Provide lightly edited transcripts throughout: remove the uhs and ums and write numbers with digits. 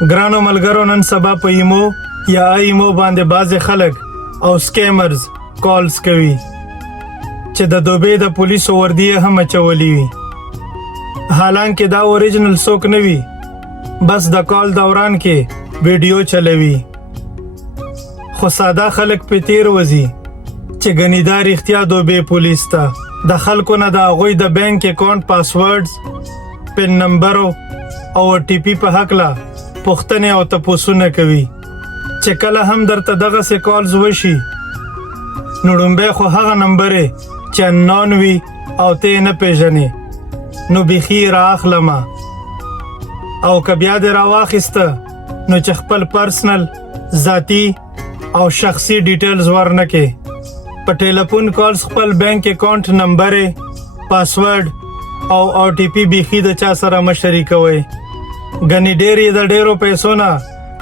ګرانو ملګرو نن سبا په ایمو یا ایمو باندې بعضې خلک او سکیمرز کالز کوي چې د دوبۍ د پولیسو وردی هم اچولي وي حالانکه دا اوریجنل څوک نه وي بس د کال دوران کې ویډیو چلوي خو ساده خلک په تیر وځي چې ګنې دا رښتیا دوبۍ پولیس ته د خلکو نه د هغوی د بینک اکاونټ پاسورډز پن نمبرو او OTP په هکله پوښتنې او تپوسونه کوي چې کله هم درته دغسې کالز وشي نو لومبی خو هغه نمبر چې اننون وي او ته یې نه پیژنې نو بیخي یې رااخلمه او که بیا دې راواخیسته نو چې خپل پرسنل ذاتي او شخصي ډیټیلز ورنکې په ټیلیفون کالز خپل بینک اکاونټ نمبر پاسورډ او OTP بیخي د چا سره مه شریکوئ ګنې ډېر یې د ډېرو پیسو نه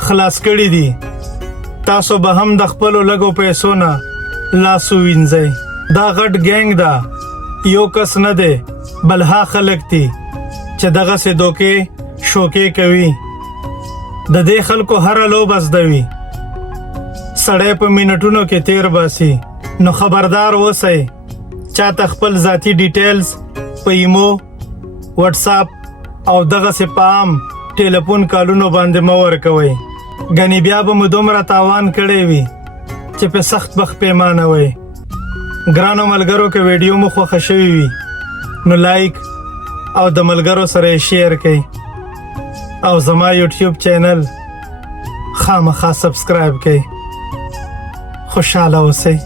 خلاص کړي دي تاسو به هم د خپلو لږو پیسو نه لاس ووینځئ دا غټ ګینګ ده یو کس نه دی بل ها خلک دي چې دغسې دوکې شوکې کوي د دې خلکو هره لوبه زده وي سړی په منټونو کې تیر باسي نو خبردار اوسئ چاته خپل ذاتي ډیټیلز په ایمو واتساپ او دغسې په عام ټیلیفون کالونو باندې مه ورکوئ ګنې بیا به مو دومره تاوان کړی وي چې په سخت بخت پیمانه وئ ګرانو ملګرو که ویډیو مو خوښه شوي وي نو لایک او د ملګرو سره یې شیر کړئ او زما یوټیوب چینل خامخا سبسکرایب کړئ خوشحاله اوسئ